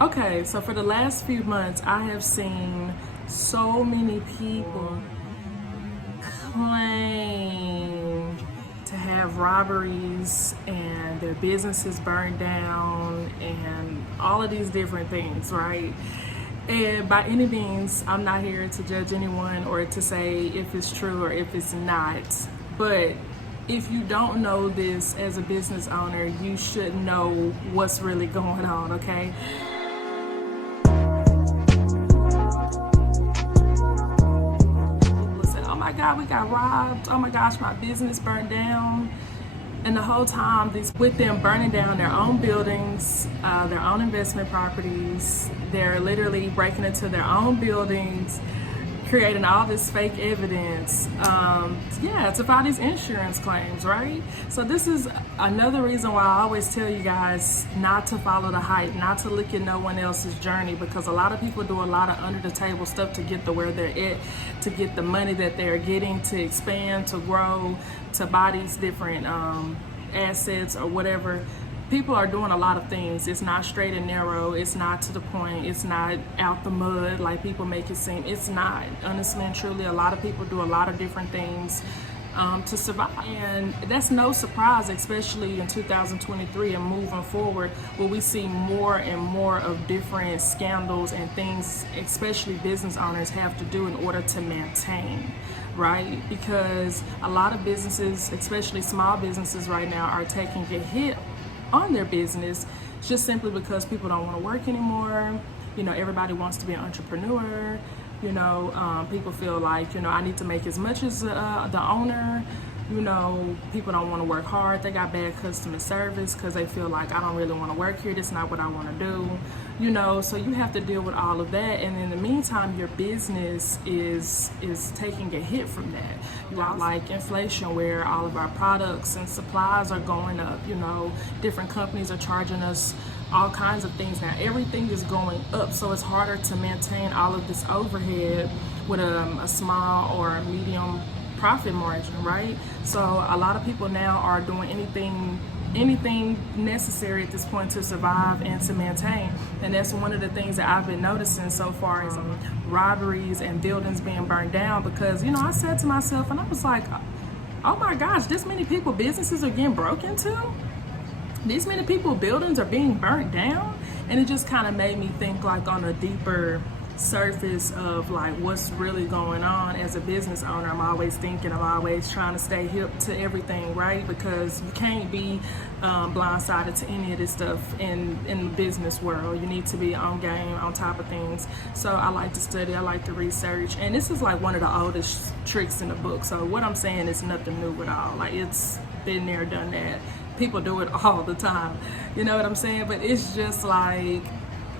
Okay, so for the last few months, I have seen so many people claim to have robberies and their businesses burned down and all of these different things, right? And by any means, I'm not here to judge anyone or to say if it's true or if it's not. But if you don't know this as a business owner, you should know what's really going on, okay? Said, oh my God, we got robbed. Oh my gosh, my business burned down. And the whole time, with them burning down their own buildings, their own investment properties, they're literally breaking into their own buildings, creating all this fake evidence, to file these insurance claims, right? So this is another reason why I always tell you guys not to follow the hype, not to look at no one else's journey, because a lot of people do a lot of under the table stuff to get to where they're at, to get the money that they're getting, to expand, to grow, to buy these different assets or whatever. People are doing a lot of things. It's not straight and narrow. It's not to the point. It's not out the mud like people make it seem. It's not. Honestly and truly, a lot of people do a lot of different things to survive. And that's no surprise, especially in 2023 and moving forward, where we see more and more of different scandals and things, especially business owners have to do in order to maintain, right? Because a lot of businesses, especially small businesses right now, are taking a hit on their business just simply because people don't want to work anymore. You know, everybody wants to be an entrepreneur. You know, people feel like, I need to make as much as the owner. You know, people don't want to work hard. They got bad customer service because they feel like, I don't really want to work here. That's not what I want to do. You know, so you have to deal with all of that. And in the meantime, your business is taking a hit from that. You got like inflation, where all of our products and supplies are going up. You know, different companies are charging us all kinds of things now. Everything is going up, so it's harder to maintain all of this overhead with a small or a medium profit margin, right? So a lot of people now are doing anything necessary at this point to survive and to maintain. And that's one of the things that I've been noticing so far is robberies and buildings being burned down, because I said to myself, and I was like, oh my gosh, this many people businesses are getting broken into, these many people buildings are being burnt down. And it just kind of made me think, like, on a deeper surface of like what's really going on. As a business owner, I'm always trying to stay hip to everything, right? Because you can't be blindsided to any of this stuff in the business world. You need to be on game, on top of things. So I like to study, I like to research, and this is like one of the oldest tricks in the book. So what I'm saying is nothing new at all. Like, it's been there, done that. People do it all the time. You know what I'm saying? But it's just like,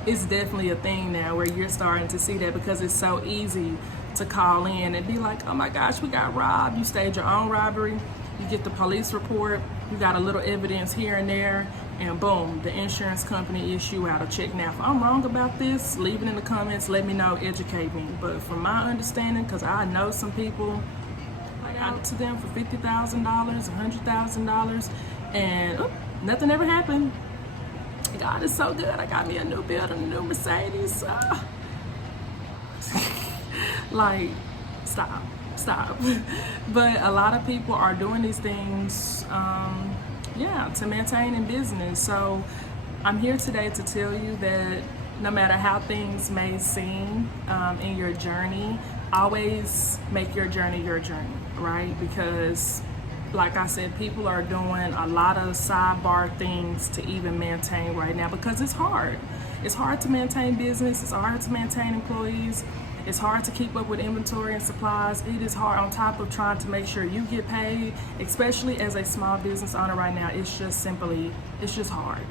it's definitely a thing now where you're starting to see that, because it's so easy to call in and be like, oh my gosh, we got robbed. You stage your own robbery, you get the police report, you got a little evidence here and there, and boom, the insurance company issue out a check. Now, if I'm wrong about this, leave it in the comments, let me know, educate me. But from my understanding, because I know some people, I got to them for $50,000, $100,000, and nothing ever happened. God is so good. I got me a new building, a new Mercedes. Like, stop. But a lot of people are doing these things, to maintain in business. So I'm here today to tell you that no matter how things may seem in your journey, always make your journey, right? Because, like I said, people are doing a lot of sidebar things to even maintain right now, because it's hard. It's hard to maintain business. It's hard to maintain employees. It's hard to keep up with inventory and supplies. It is hard, on top of trying to make sure you get paid, especially as a small business owner right now. It's just hard.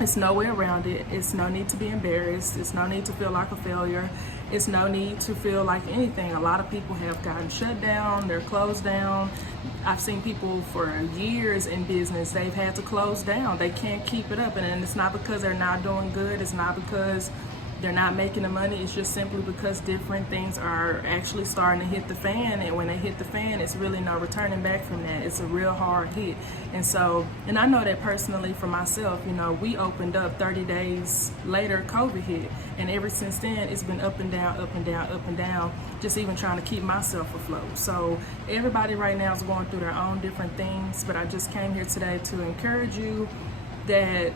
It's no way around it. It's no need to be embarrassed. It's no need to feel like a failure. It's no need to feel like anything. A lot of people have gotten shut down. They're closed down. I've seen people for years in business, they've had to close down. They can't keep it up. And it's not because they're not doing good. It's not because they're not making the money. It's just simply because different things are actually starting to hit the fan, and when they hit the fan, it's really no returning back from that. It's a real hard hit. And so, and I know that personally for myself, you know, we opened up 30 days later, COVID hit, and ever since then it's been up and down, up and down, up and down, just even trying to keep myself afloat. So everybody right now is going through their own different things, but I just came here today to encourage you that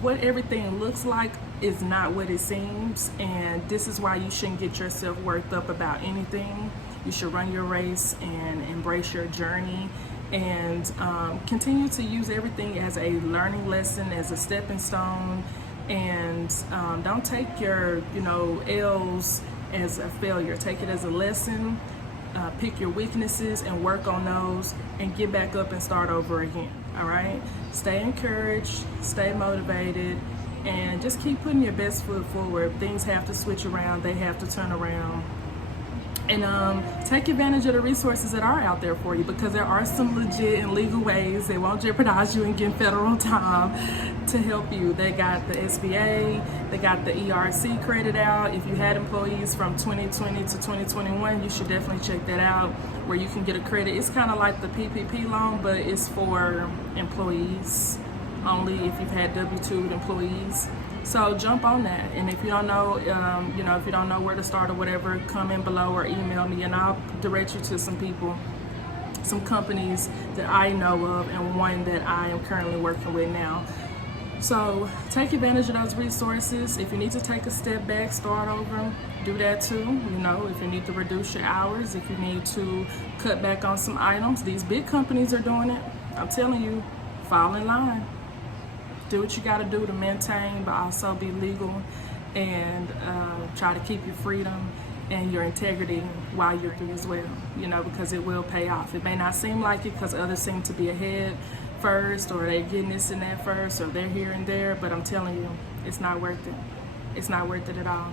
what everything looks like is not what it seems, and this is why you shouldn't get yourself worked up about anything. You should run your race and embrace your journey, and continue to use everything as a learning lesson, as a stepping stone, and don't take your L's as a failure. Take it as a lesson. Pick your weaknesses and work on those, and get back up and start over again. All right, stay encouraged, stay motivated, and just keep putting your best foot forward. Things have to switch around, they have to turn around, and take advantage of the resources that are out there for you, because there are some legit and legal ways. They won't jeopardize you and get federal time to help you. They got the SBA, they got the ERC credit out. If you had employees from 2020 to 2021, you should definitely check that out, where you can get a credit. It's kind of like the PPP loan, but it's for employees only, if you've had W-2 employees. So jump on that, and if you don't know, if you don't know where to start or whatever, comment below or email me, and I'll direct you to some people, some companies that I know of, and one that I am currently working with now. So take advantage of those resources. If you need to take a step back, start over, do that too. If you need to reduce your hours, if you need to cut back on some items, these big companies are doing it. I'm telling you, fall in line. Do what you got to do to maintain, but also be legal, and try to keep your freedom and your integrity while you're here as well, because it will pay off. It may not seem like it, because others seem to be ahead first, or they're getting this and that first, or they're here and there, but I'm telling you, it's not worth it. It's not worth it at all.